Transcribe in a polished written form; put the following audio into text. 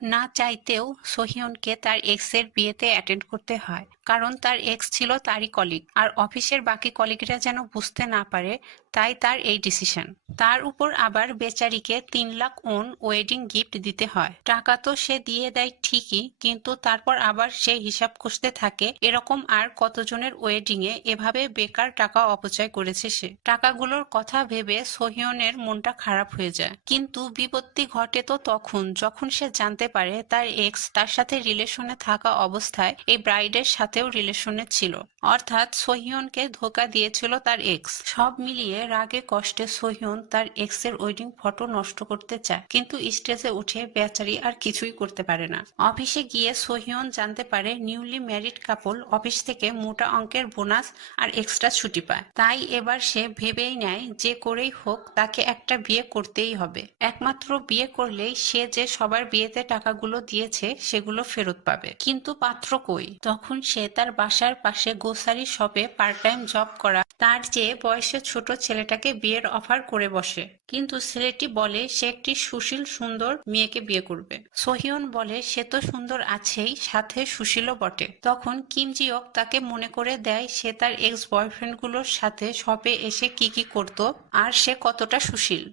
না চাইতেও সোহিয়নকে তার এক্স এর বিয়েতে অ্যাটেন্ড করতে হয়, কারণ তার এক্স ছিল তারই কলিগ, আর অফিসের বাকি কলিগরা যেন বুঝতে না পারে, তাই তার এই ডিসিশন। তার উপর আবার বেচারিকে 3 লাখ ওন ওয়েডিং গিফট দিতে হয়। টাকা তো সে দিয়ে দেয় ঠিকই, কিন্তু তারপর আবার সে হিসাব কষতে থাকে এরকম আর কতজনের ওয়েডিং এ এভাবে বেকার টাকা অপচয় করেছে সে। টাকাগুলোর কথা ভেবে সোহিয়নের মনটা খারাপ হয়ে যায়, কিন্তু বিপত্তি ঘটে তো তখন যখন সে জানতে পারে তার এক্স তার সাথে রিলেশনে থাকা অবস্থায় এই ব্রাইডের সাথেও রিলেশনে ছিল, অর্থাৎ সোহিয়নকে ধোকা দিয়েছিল তার এক্স। সব মিলিয়ে রাগে কষ্টে সোহিয়ন তার এক্স এর ওয়েডিং ফটো নষ্ট করতে চায়, কিন্তু স্টেজে উঠে বেচারি আর কিছুই করতে পারে না। অফিসে গিয়ে সোহিয়ন জানতে পারে নিউলি ম্যারিড কাপল অফিস থেকে মোটা অঙ্কের বোনাস আর এক্সট্রা ছুটি পায়। তাই এবার সে ভেবেই নেয় যে করেই হোক তাকে একটা বিয়ে করতেই হবে। একমাত্র বিয়ে করলেই সে যে সবার বিয়েতে টাকাগুলো দিয়েছে সেগুলো ফেরত পাবে। কিন্তু পাত্র কই? তখন সে তার বাসার পাশে গ্রোসারি শপে পার্ট টাইম জব করা তার চেয়ে বয়সে ছোট ছেলেটাকে বিয়ের অফার করে বসে, কিন্তু ছেলেটি বলে সে একটি সুশীল সুন্দর মেয়েকে বিয়ে করবে। সোহিয়ন বলে সে তো সুন্দর আছেই, সাথে সুশীলও বটে। তখন কিম জিওক তাকে মনে করে দেয় সে তার এক্স বয়ফ্রেন্ড গুলোর সাথে শপে এসে কি কি করত আর সে কতটা সুশীল।